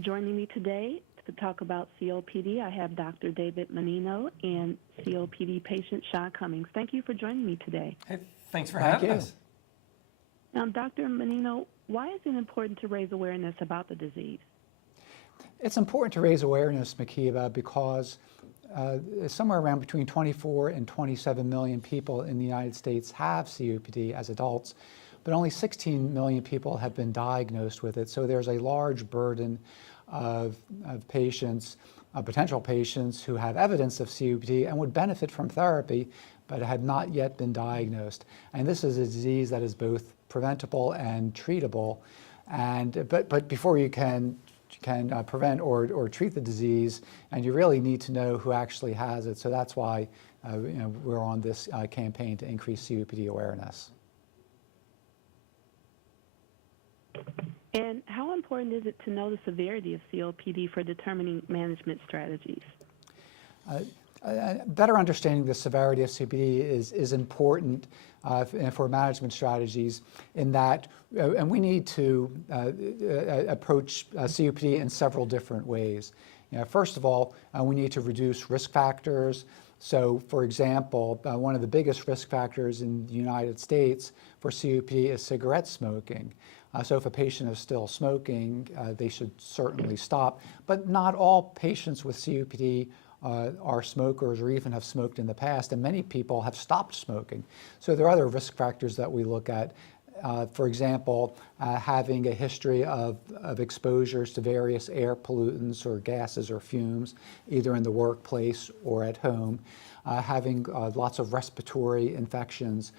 Joining me today to talk about COPD, I have Dr. David Mannino and COPD patient Sean Cummings. Thank you for joining me today. Hey, thanks for having us. Now, Dr. Mannino, why is it important to raise awareness about the disease? It's important to raise awareness, Makiba, because somewhere around between 24 and 27 million people in the United States have COPD as adults, but only 16 million people have been diagnosed with it. So there's a large burden of patients, potential patients who have evidence of COPD and would benefit from therapy, but had not yet been diagnosed. And this is a disease that is both preventable and treatable. But before you can prevent or treat the disease, and you really need to know who actually has it. So that's why we're on this campaign to increase COPD awareness. And how important is it to know the severity of COPD for determining management strategies? Better understanding the severity of COPD is important for management strategies in that, and we need to approach COPD in several different ways. First of all, we need to reduce risk factors. So, for example, one of the biggest risk factors in the United States for COPD is cigarette smoking. So if a patient is still smoking, they should certainly stop. But not all patients with COPD are smokers or even have smoked in the past, and many people have stopped smoking. So there are other risk factors that we look at. For example, having a history of exposures to various air pollutants or gases or fumes, either in the workplace or at home, having lots of respiratory infections.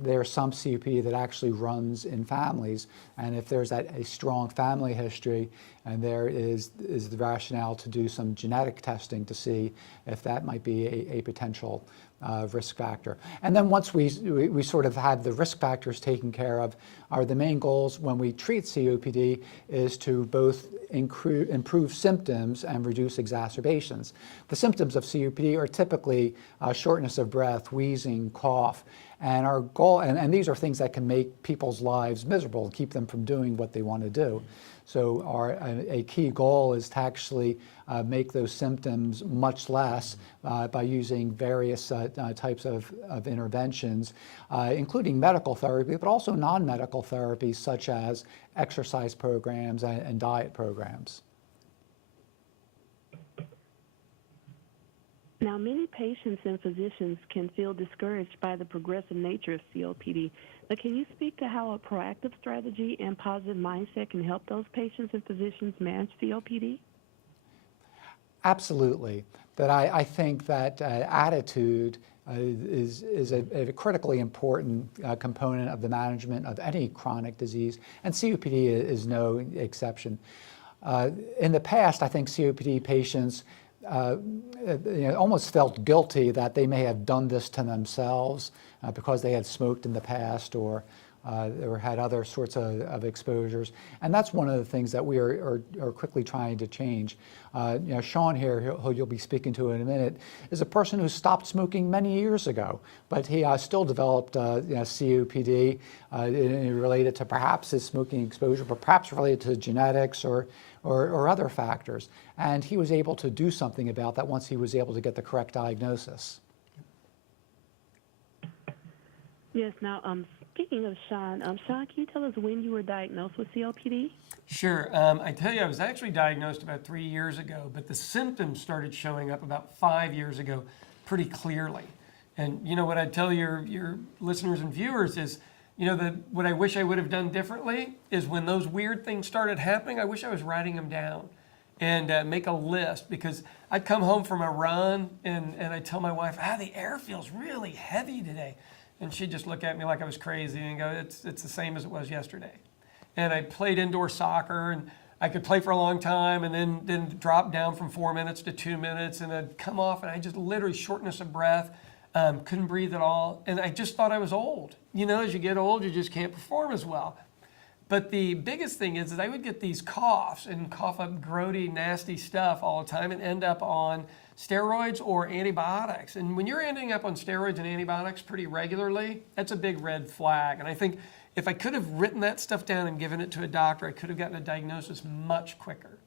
There's some COPD that actually runs in families, and if there's a strong family history, and there is the rationale to do some genetic testing to see if that might be a potential risk factor. And then once we sort of had the risk factors taken care of, the main goals when we treat COPD is to both improve symptoms and reduce exacerbations. The symptoms of COPD are typically shortness of breath, wheezing, cough, and our goal, and these are things that can make people's lives miserable, keep them from doing what they want to do. So a key goal is to actually make those symptoms much less by using various types of interventions, including medical therapy, but also non-medical therapies such as exercise programs and diet programs. Now, many patients and physicians can feel discouraged by the progressive nature of COPD. But can you speak to how a proactive strategy and positive mindset can help those patients and physicians manage COPD? Absolutely. But I think that attitude is a critically important component of the management of any chronic disease, and COPD is no exception. In the past, I think COPD patients almost felt guilty that they may have done this to themselves because they had smoked in the past or had other sorts of exposures. And that's one of the things that we are quickly trying to change. Sean here, who you'll be speaking to in a minute, is a person who stopped smoking many years ago, but he still developed COPD related to perhaps his smoking exposure, but perhaps related to genetics or other factors. And he was able to do something about that once he was able to get the correct diagnosis. Yes. Now, speaking of Sean, Sean, can you tell us when you were diagnosed with COPD? Sure. I tell you, I was actually diagnosed about 3 years ago, but the symptoms started showing up about 5 years ago pretty clearly. And what I'd tell your listeners and viewers is, what I wish I would have done differently is when those weird things started happening, I wish I was writing them down and make a list, because I'd come home from a run and I'd tell my wife, the air feels really heavy today. And she'd just look at me like I was crazy and go, it's the same as it was yesterday. And I played indoor soccer, and I could play for a long time and then drop down from 4 minutes to 2 minutes, and I'd come off and I just literally shortness of breath, couldn't breathe at all. And I just thought I was old. As you get old, you just can't perform as well. But the biggest thing is I would get these coughs and cough up grody, nasty stuff all the time and end up on steroids or antibiotics. And when you're ending up on steroids and antibiotics pretty regularly, that's a big red flag. And I think if I could have written that stuff down and given it to a doctor, I could have gotten a diagnosis much quicker.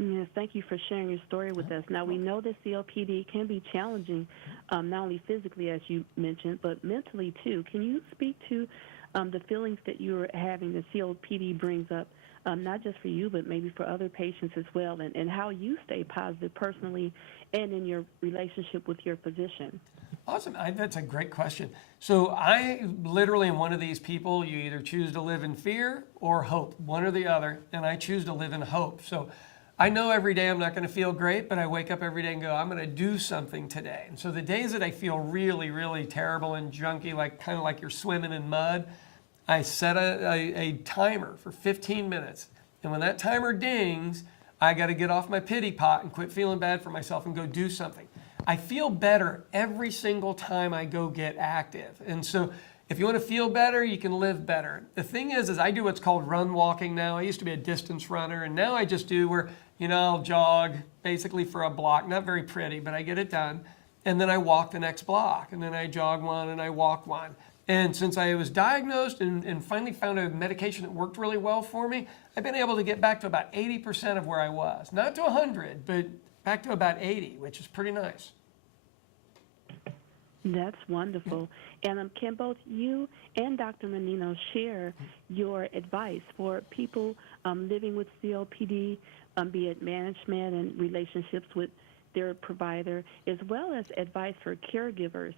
Yes, thank you for sharing your story with us. Now, we know that COPD can be challenging, not only physically, as you mentioned, but mentally, too. Can you speak to the feelings that you're having that COPD brings up, not just for you, but maybe for other patients as well, and how you stay positive personally and in your relationship with your physician? Awesome. That's a great question. So I literally am one of these people. You either choose to live in fear or hope, one or the other, and I choose to live in hope. So I know every day I'm not going to feel great, but I wake up every day and go, I'm going to do something today. And so the days that I feel really, really terrible and junky, like kind of like you're swimming in mud, I set a timer for 15 minutes. And when that timer dings, I got to get off my pity pot and quit feeling bad for myself and go do something. I feel better every single time I go get active. And so if you want to feel better, you can live better. The thing is I do what's called run walking now. I used to be a distance runner, and now I just do where, I'll jog basically for a block. Not very pretty, but I get it done. And then I walk the next block, and then I jog one and I walk one. And since I was diagnosed and finally found a medication that worked really well for me, I've been able to get back to about 80% of where I was. Not to 100, but back to about 80, which is pretty nice. That's wonderful. And can both you and Dr. Mannino share your advice for people living with COPD, be it management and relationships with their provider, as well as advice for caregivers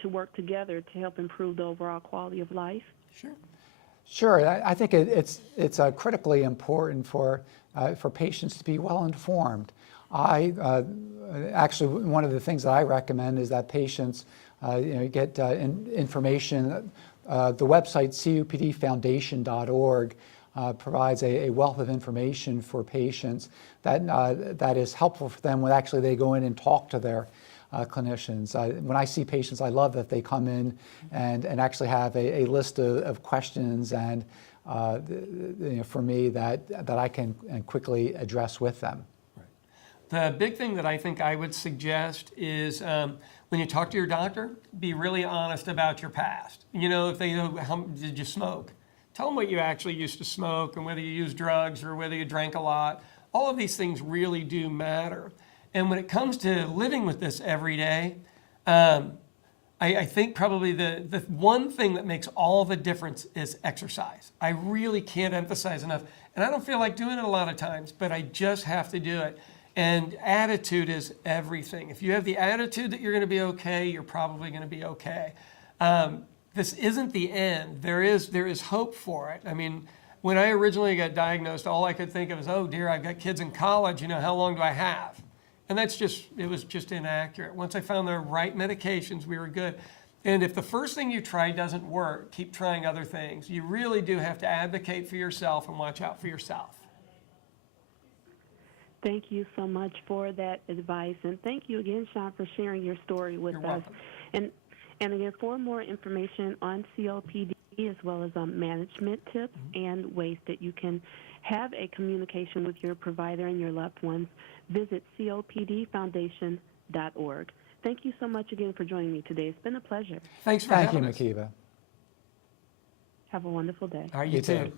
to work together to help improve the overall quality of life? Sure. Sure, I think it's critically important for patients to be well informed. Actually, one of the things that I recommend is that patients get information. The website copdfoundation.org provides a wealth of information for patients that is helpful for them when actually they go in and talk to their clinicians. When I see patients, I love that they come in and actually have a list of questions and for me that I can quickly address with them. The big thing that I think I would suggest is when you talk to your doctor, be really honest about your past. If they know, did you smoke? Tell them what you actually used to smoke and whether you used drugs or whether you drank a lot. All of these things really do matter. And when it comes to living with this every day, I think probably the one thing that makes all the difference is exercise. I really can't emphasize enough. And I don't feel like doing it a lot of times, but I just have to do it. And attitude is everything. If you have the attitude that you're going to be okay, you're probably going to be okay. This isn't the end. There is hope for it. I mean, when I originally got diagnosed, all I could think of is, oh dear, I've got kids in college, how long do I have? And it was just inaccurate. Once I found the right medications, we were good. And if the first thing you try doesn't work, keep trying other things. You really do have to advocate for yourself and watch out for yourself. Thank you so much for that advice. And thank you again, Sean, for sharing your story with You're us. welcome. And again, for more information on COPD, as well as management tips and ways that you can have a communication with your provider and your loved ones, visit copdfoundation.org. Thank you so much again for joining me today. It's been a pleasure. Thanks for having us. Thank you, Makiba. Have a wonderful day. All right, you too.